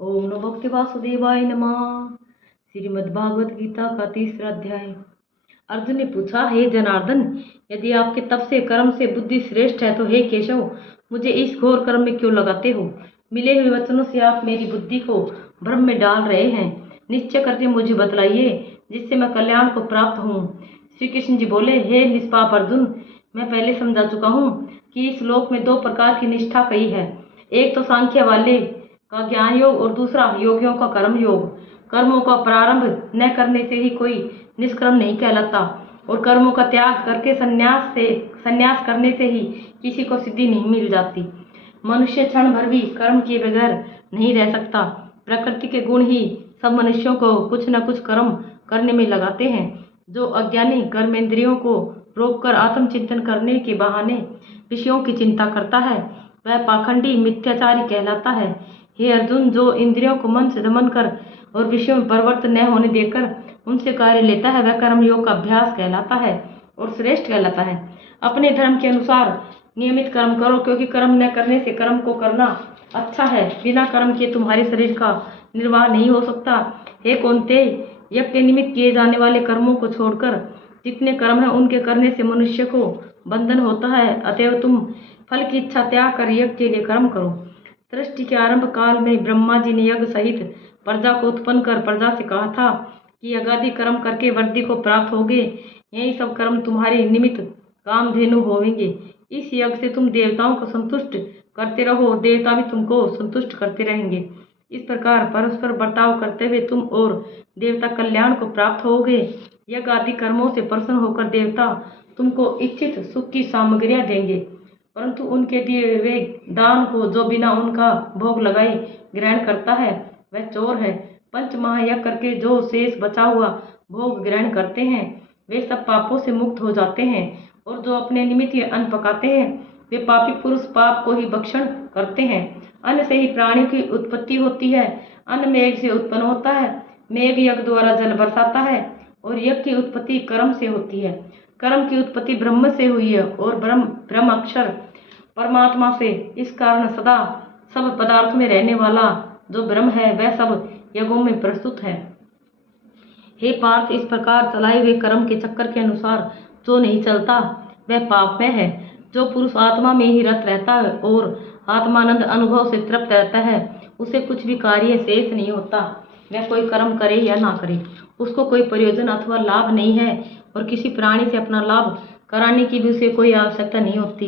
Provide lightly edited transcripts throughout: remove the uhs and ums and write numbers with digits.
ओम नमो भगवते वासुदेवाय नमः। श्रीमद् भागवत गीता का 3रा अध्याय। अर्जुन ने पूछा, हे जनार्दन, यदि आपके तप से कर्म से बुद्धि श्रेष्ठ है तो हे केशव, मुझे इस घोर कर्म में क्यों लगाते हो? मिले हुए वचनों से आप मेरी बुद्धि को भ्रम में डाल रहे हैं। निश्चय करके मुझे बतलाइए, जिससे मैं कल्याण को प्राप्त हूँ। श्री कृष्ण जी बोले, हे निष्पाप अर्जुन, मैं पहले समझा चुका हूँ कि इस लोक में 2 प्रकार की निष्ठा कही है। एक तो सांख्य वाले का ज्ञान योग और दूसरा योगियों का कर्म योग। कर्मों का प्रारंभ न करने से ही कोई निष्कर्म नहीं कहलाता और कर्मों का त्याग करके संन्यास करने से ही किसी को सिद्धि नहीं मिल जाती। मनुष्य क्षण भर भी कर्म किए बगैर नहीं रह सकता। प्रकृति के गुण ही सब मनुष्यों को कुछ न कुछ कर्म करने में लगाते हैं। जो अज्ञानी कर्मेंद्रियों को रोककर आत्मचिंतन करने के बहाने विषयों की चिंता करता है, वह पाखंडी मिथ्याचारी कहलाता है। हे अर्जुन, जो इंद्रियों को मन से दमन कर और विषयों में परिवर्तन न होने देकर उनसे कार्य लेता है, वह कर्मयोग का अभ्यास कहलाता है और श्रेष्ठ कहलाता है। अपने धर्म के अनुसार नियमित कर्म करो, क्योंकि कर्म न करने से कर्म को करना अच्छा है। बिना कर्म के तुम्हारे शरीर का निर्वाह नहीं हो सकता। हे कौन्तेय, यज्ञ निमित्त किए जाने वाले कर्मों को छोड़कर जितने कर्म हैं उनके करने से मनुष्य को बंधन होता है। अतएव तुम फल की इच्छा त्याग कर यज्ञ के लिए कर्म करो। सृष्टि के आरंभ काल में ब्रह्मा जी ने यज्ञ सहित प्रजा को उत्पन्न कर प्रजा से कहा था कि यज्ञादि कर्म करके वृद्धि को प्राप्त होगे। यही सब कर्म तुम्हारे निमित्त कामधेनु होवेंगे। इस यज्ञ से तुम देवताओं को संतुष्ट करते रहो, देवता भी तुमको संतुष्ट करते रहेंगे। इस प्रकार परस्पर बर्ताव करते हुए तुम और देवता कल्याण को प्राप्त होगे। यज्ञ आदि कर्मों से प्रसन्न होकर देवता तुमको इच्छित सुख की सामग्रियां देंगे, परंतु उनके दिए हुए दान को जो बिना उनका भोग लगाए ग्रहण करता है वह चोर है। पंच महायज्ञ करके जो शेष बचा हुआ भोग ग्रहण करते हैं वे सब पापों से मुक्त हो जाते हैं, और जो अपने निमित्त ये अन्न पकाते हैं वे पापी पुरुष पाप को ही भक्षण करते हैं। अन्न से ही प्राणियों की उत्पत्ति होती है। अन्न मेघ से उत्पन्न होता है। मेघ यज्ञ द्वारा जल बरसाता है और यज्ञ की उत्पत्ति कर्म से होती है। कर्म की उत्पत्ति ब्रह्म से हुई है और ब्रह्म अक्षर परमात्मा से। इस कारण सदा सब पदार्थों में रहने वाला जो ब्रह्म है वह सब यज्ञों में प्रस्तुत है। हे पार्थ, इस प्रकार चलाए हुए कर्म के चक्कर के अनुसार जो नहीं चलता वह पाप में है। जो पुरुष आत्मा में ही रत रहता है और आत्मानंद अनुभव से तृप्त रहता है, उसे कुछ भी कार्य शेष नहीं होता। वह कोई कर्म करे या ना करे, उसको कोई प्रयोजन अथवा लाभ नहीं है और किसी प्राणी से अपना लाभ कराने की भी उसे कोई आवश्यकता नहीं होती।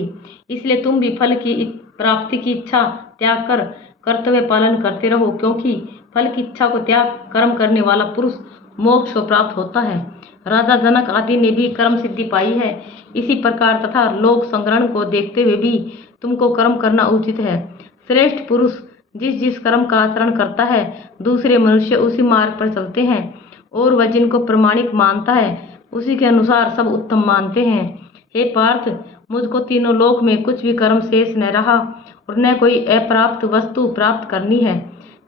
इसलिए तुम भी फल की प्राप्ति की इच्छा त्याग कर कर्तव्य पालन करते रहो, क्योंकि फल की इच्छा को त्याग कर्म करने वाला पुरुष मोक्ष को प्राप्त होता है। राजा जनक आदि ने भी कर्म सिद्धि पाई है। इसी प्रकार तथा लोक संग्रहण को देखते हुए भी तुमको कर्म करना उचित है। श्रेष्ठ पुरुष जिस जिस कर्म का आचरण करता है, दूसरे मनुष्य उसी मार्ग पर चलते हैं, और वह जिनको प्रमाणिक मानता है उसी के अनुसार सब उत्तम मानते हैं। हे पार्थ, मुझको तीनों लोक में कुछ भी कर्म शेष न रहा और न कोई अप्राप्त वस्तु प्राप्त करनी है।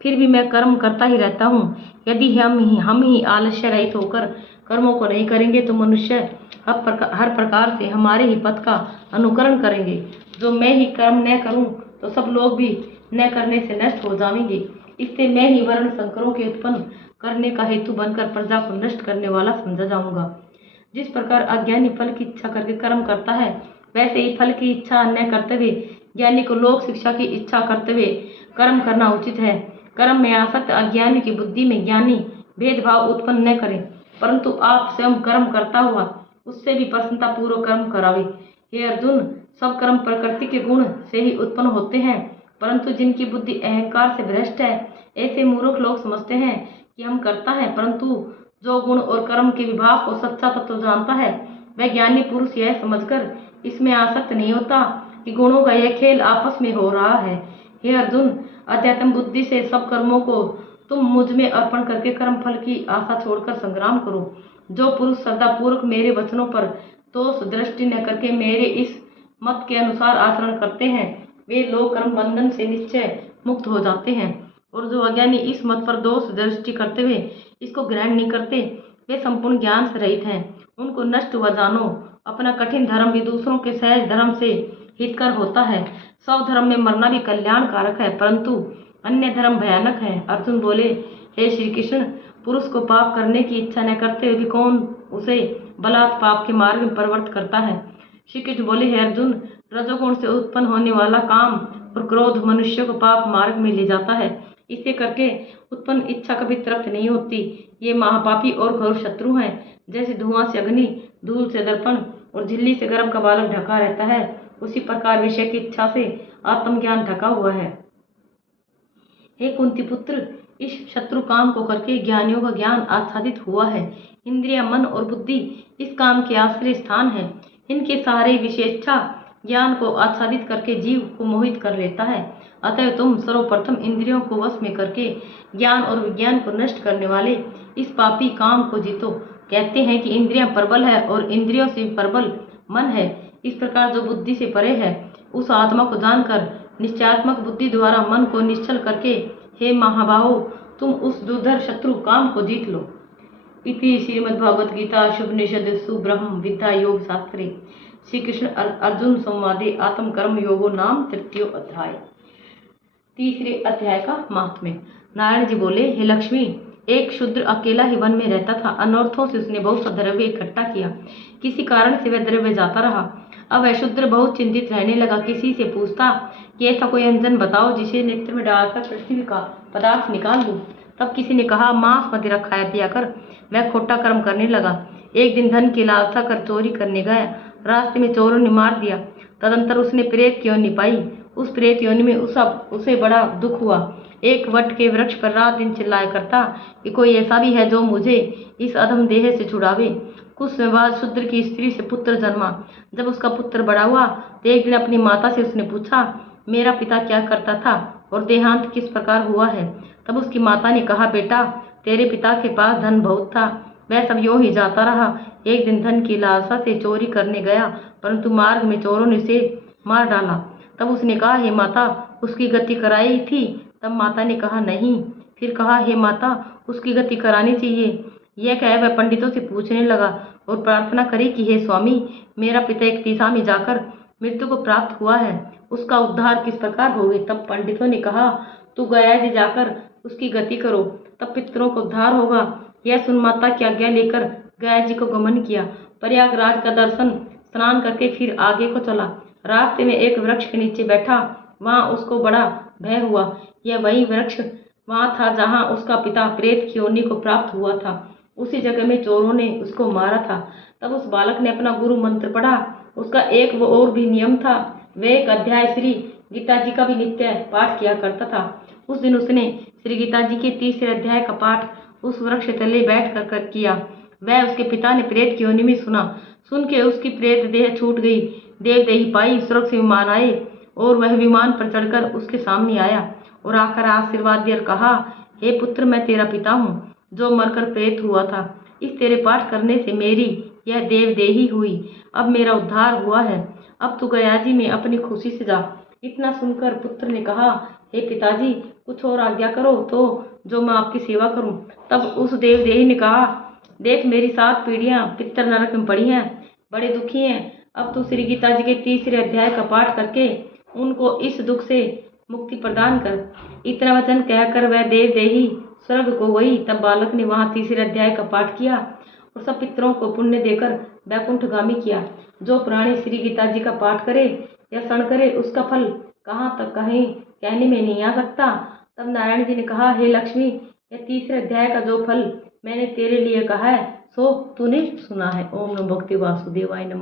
फिर भी मैं कर्म करता ही रहता हूँ। यदि हम ही आलस्य रहित होकर कर्मों को नहीं करेंगे तो मनुष्य हर प्रकार से हमारे ही पथ का अनुकरण करेंगे। जो मैं ही कर्म न करूं तो सब लोग भी न करने से नष्ट हो जाएंगे। इससे मैं ही वर्ण संकरों के उत्पन्न करने का हेतु बनकर प्रजा को नष्ट करने वाला समझा जाऊंगा। जिस प्रकार अज्ञानी फल की इच्छा करके कर्म करता है, वैसे ही फल की इच्छा न करते हुए ज्ञानी को लोक शिक्षा की इच्छा करते हुए कर्म करना उचित है। कर्म में आसक्त अज्ञानी की बुद्धि में ज्ञानी भेदभाव उत्पन्न न करे, परंतु आप स्वयं कर्म करता हुआ उससे भी प्रसन्नता पूर्वक कर्म करावे। हे अर्जुन, सब कर्म प्रकृति के गुण से ही उत्पन्न होते हैं, परंतु जिनकी बुद्धि अहंकार से भ्रष्ट है, ऐसे मूर्ख लोग समझते हैं कि हम करता है, परंतु जो गुण और कर्म के विभाग को सच्चा तत्व जानता है वह ज्ञानी पुरुष यह समझकर इसमें आसक्त नहीं होता कि गुणों का यह खेल आपस में हो रहा है। हे अर्जुन, अध्यात्म बुद्धि से सब कर्मों को तुम मुझ में अर्पण करके कर्म फल की आशा छोड़कर संग्राम करो। जो पुरुष श्रद्धा पूर्वक मेरे वचनों पर दोष दृष्टि न करके मेरे इस मत के अनुसार आचरण करते हैं, वे लोग कर्म बंधन से निश्चय मुक्त हो जाते हैं, और जो अज्ञानी इस मत पर दोष दृष्टि करते हुए इसको ग्रहण नहीं करते वे संपूर्ण ज्ञान से रहित हैं। उनको नष्ट हुआ जानो। अपना कठिन धर्म भी दूसरों के सहज धर्म से हितकर होता है। सब धर्म में मरना भी कल्याण कारक है, परंतु अन्य धर्म भयानक है। अर्जुन बोले, हे श्री कृष्ण, पुरुष को पाप करने की इच्छा न करते हुए भी कौन उसे बलात् पाप के मार्ग में प्रवृत्त करता है? श्री कृष्ण बोले, हे अर्जुन, रजोगुण से उत्पन्न होने वाला काम और क्रोध मनुष्य को पाप मार्ग में ले जाता है। इसे करके उत्पन्न इच्छा कभी तृप्त नहीं होती। ये महापापी और घोर शत्रु हैं। जैसे धुआं से अग्नि, धूल से दर्पण और झिल्ली से गर्म का बालक ढका रहता है, उसी प्रकार विषय की इच्छा से आत्मज्ञान ढका हुआ है। हे कुंती पुत्र, इस शत्रु काम को करके ज्ञानियों का ज्ञान आच्छादित हुआ है। इंद्रिय, मन और बुद्धि इस काम के आश्रय स्थान है। इनके सहारे विशेषता ज्ञान को आच्छादित करके जीव को मोहित कर लेता है। अतः तुम सर्वप्रथम इंद्रियों को वश में करके ज्ञान और विज्ञान को नष्ट करने वाले इस पापी काम को जीतो। कहते हैं कि इंद्रियां प्रबल है और इंद्रियों से प्रबल मन है। इस प्रकार जो बुद्धि से परे है, उस आत्मा को जानकर निश्चयात्मक बुद्धि द्वारा मन को निश्चल करके, हे महाबाहो, तुम उस दुर्धर शत्रु काम को जीत लो। इति श्रीमद्भागवत गीता शुभनिषदसु ब्रह्म विद्या योग शास्त्रे श्री कृष्ण अर्जुन संवादे आत्म कर्म योगो नाम तृतीयो अध्याय। तीसरे अध्याय का महात्म्य। नारायण जी बोले, हे लक्ष्मी, एक शूद्र अकेला ही वन में रहता था। अनर्थों से उसने बहुत सा द्रव्य इकट्ठा किया। किसी कारण से वह द्रव्य जाता रहा। अब वह शूद्र बहुत चिंतित रहने लगा। किसी से पूछता कि ऐसा कोई अंजन बताओ जिसे नेत्र में डालकर पृथ्वी का पदार्थ निकाल दूं। तब किसी ने कहा, मांस मदिरा खाया पिया कर। वह खोटा कर्म करने लगा। एक दिन धन की लालसा कर चोरी करने गया। रास्ते में चोरों ने मार दिया। तदंतर उसने प्रेत की योनि पाई। उस प्रेत योनि में उसे बड़ा दुख हुआ। एक वट के वृक्ष पर रात दिन चिल्लाया करता कि कोई ऐसा भी है जो मुझे इस अधम देह से छुड़ावे। कुछ समय बाद शूद्र की स्त्री से पुत्र जन्मा। जब उसका पुत्र बड़ा हुआ तो एक दिन अपनी माता से उसने पूछा, मेरा पिता क्या करता था और देहांत किस प्रकार हुआ है? तब उसकी माता ने कहा, बेटा, तेरे पिता के पास धन बहुत था, वह सब यूं ही जाता रहा। एक दिन धन की लालसा से चोरी करने गया, परंतु मार्ग में चोरों ने उसे मार डाला। तब उसने कहा, हे माता, उसकी गति कराई थी? तब माता ने कहा, नहीं। फिर कहा, हे माता, उसकी गति करानी चाहिए। यह कह वह पंडितों से पूछने लगा और प्रार्थना करी कि हे स्वामी, मेरा पिता एक दिशा में जाकर मृत्यु को प्राप्त हुआ है, उसका उद्धार किस प्रकार होगे? तब पंडितों ने कहा, तू गया जी जाकर उसकी गति करो, तब पितरों को उद्धार होगा। यह सुन माता की आज्ञा लेकर गया जी को गमन किया। प्रयागराज का दर्शन स्नान करके फिर आगे को चला। रास्ते में एक वृक्ष के नीचे बैठा। वहां उसको बड़ा भय हुआ। यह वही वृक्ष वहां था जहां उसका पिता प्रेत की योनि को प्राप्त हुआ था। उसी जगह में चोरों ने उसको मारा था। तब उस बालक ने अपना गुरु मंत्र पढ़ा। उसका एक वो और भी नियम था, वह एक अध्याय श्री गीता जी का भी नित्य पाठ किया करता था। उस दिन उसने श्री गीता जी के तीसरे अध्याय का पाठ उस वृक्ष तले बैठ कर किया। वह उसके पिता ने प्रेत की योनि में सुना। सुन के उसकी प्रेत देह छूट गई। देवदेही पाई स्वर्ग से विमान आए और वह विमान पर चढ़कर उसके सामने आया और आकर आशीर्वाद दिया और कहा, हे पुत्र, मैं तेरा पिता हूँ जो मरकर प्रेत हुआ था। इस तेरे पाठ करने से मेरी यह देवदेही हुई। अब मेरा उद्धार हुआ है। अब तू गया जी में अपनी खुशी से जा। इतना सुनकर पुत्र ने कहा, हे पिताजी, कुछ और आज्ञा करो तो जो मैं आपकी सेवा करूं। तब उस देवदेही ने कहा, देख, मेरी 7 पीढ़ियां पितर नरक में पड़ी हैं, बड़े दुखी हैं। अब तू श्री गीता जी के तीसरे अध्याय का पाठ करके उनको इस दुख से मुक्ति प्रदान कर। इतना वचन कहकर वह देवदेही स्वर्ग को गई। तब बालक ने वहां तीसरे अध्याय का पाठ किया और सब पितरों को पुण्य देकर वैकुंठगामी किया। जो प्राणी श्री गीता जी का पाठ करे या श्रवण करे, उसका फल कहाँ तक कहीं कहने में नहीं आ सकता। तब नारायण जी ने कहा, हे लक्ष्मी, यह तीसरे अध्याय का जो फल मैंने तेरे लिए कहा है सो तूने सुना है। ओम नमो भगवते वासुदेवाय नमः।